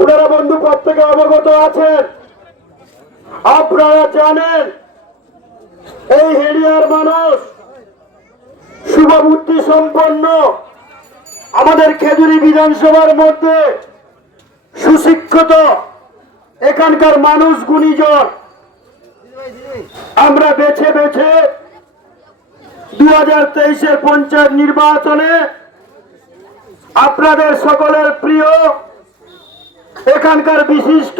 আপনারা বন্ধু প্রত্যেকে অবগত আছেন, আপনারা জানেন এই হেরিয়ার মানুষ শুভবুদ্ধি সম্পন্ন, আমাদের খেজুরি বিধানসভার মধ্যে সুশিক্ষিত এখানকার মানুষ গুণীজন। আমরা বেছে বেছে 2023-এর পঞ্চায়েত নির্বাচনে আপনাদের সকলের প্রিয় এখানকার বিশিষ্ট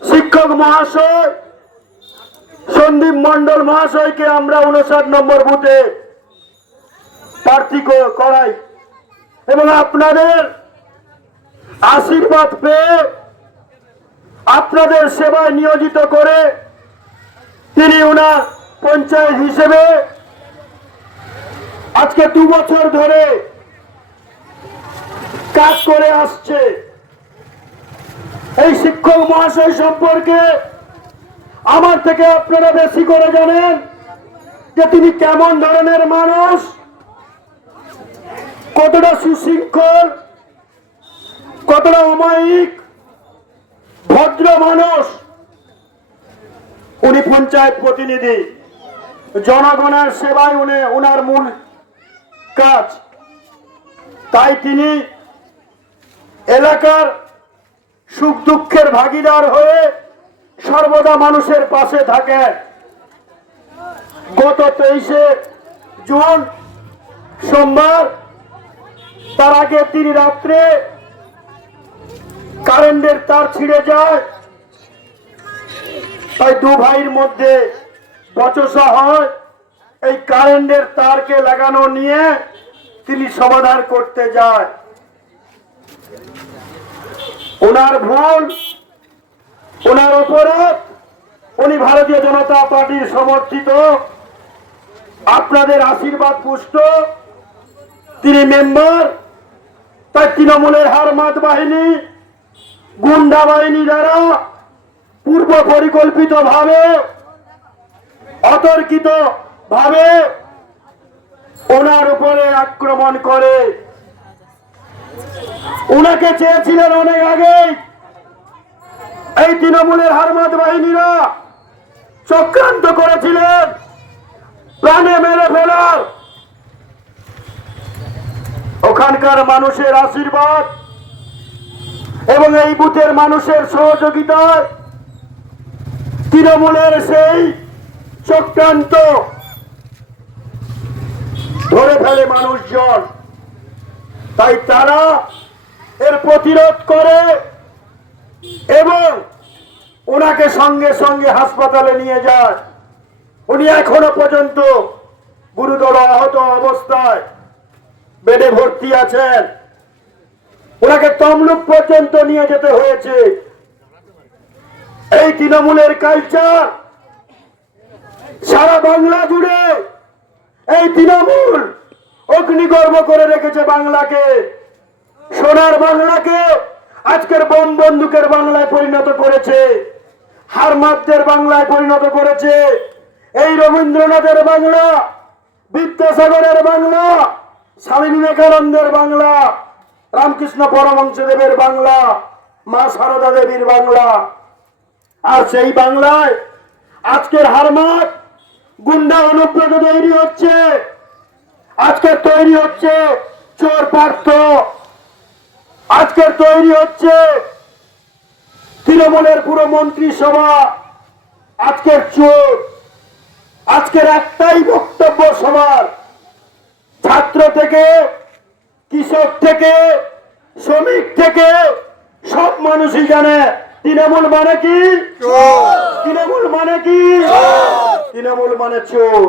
শিক্ষক মহাশয় সন্দীপ মন্ডল মহাশয়কে আমরা 59 নম্বর বুথে প্রার্থী করাই এবং আপনাদের আশীর্বাদ পেয়ে আপনাদের সেবায় নিয়োজিত করে তিনি ওনার পঞ্চায়েত হিসেবে আজকে 2 বছর ধরে কাজ করে আসছে। এই শিক্ষক মহাশয় সম্পর্কে আমার থেকে আপনারা বেশি করে জানেন যে তিনি কেমন ধরনের মানুষ, কতটা সুশৃঙ্খল, কতটা অমায়িক ভদ্র মানুষ। উনি পঞ্চায়েত প্রতিনিধি, জনগণের সেবায় উনার মূল কাজ। তাই তিনি এলাকার সুখ দুঃখের ভাগিদার হয়ে সর্বদা মানুষের পাশে থাকেন। গত 23শে জুন সোমবার, তার আগে তিনি রাত্রে কারেন্টের তার ছিঁড়ে যায়, তাই 2 ভাইয়ের মধ্যে বচসা হয়। এই কারেন্টের তারকে লাগানো নিয়ে তিনি সমাধান করতে যায়। ওনার ভুল, ওনার অপরাধ। উনি ভারতীয় জনতা পার্টির সমর্থিত, আপনাদের আশীর্বাদ পুষ্ট তিনি মেম্বার। তাই তৃণমূলের হারমাত বাহিনী, গুন্ডা বাহিনী দ্বারা পূর্ব পরিকল্পিত ভাবে, অতর্কিত ভাবে ওনার উপরে আক্রমণ করে। ওনাকে চেয়েছিলেন অনেক আগেই এই তৃণমূলের হারমাত বাহিনীরা, চক্রান্ত করেছিলেন প্রাণে মেরে ফেলার। ওখানকার মানুষের আশীর্বাদ এবং এই বুথের মানুষের সহযোগিতায় তৃণমূলের সেই চক্রান্ত ধরে ফেলে মানুষজন। তাই তারা এর প্রতিরোধ করে এবং ওনাকে সঙ্গে সঙ্গে হাসপাতালে নিয়ে যায়। উনি এখনো পর্যন্ত গুরুতর আহত অবস্থায় বেডে ভর্তি আছেন। ওনাকে তমলুক পর্যন্ত নিয়ে যেতে হয়েছে। এই তৃণমূলের কালচার সারা বাংলা জুড়ে, এই তৃণমূল অগ্নিগর্ভ করে রেখেছে বাংলাকে, সোনার বাংলাকে আজকের বোম বন্দুকের বাংলায় পরিণত করেছে, হারমাতদের বাংলায় পরিণত করেছে। এই রবীন্দ্রনাথের বাংলা, বিদ্যাসাগরের বাংলা, স্বামী বিবেকানন্দের বাংলা, রামকৃষ্ণ পরমহংসদেবের বাংলা, মা সারদা দেবীর বাংলা। আর সেই বাংলায় আজকের হারমাত গুন্ডা অনুপ্রত তৈরি হচ্ছে, আজকের তৈরি হচ্ছে চোর পার্থ, আজকের তৈরি হচ্ছে তৃণমূলের পুরো মন্ত্রিসভা আজকের চোর। আজকের একটাই বক্তব্য সবার, ছাত্র থেকে কৃষক থেকে শ্রমিক থেকে সব মানুষই জানে তৃণমূল মানে কি, তৃণমূল মানে কি, তৃণমূল মানে চোর।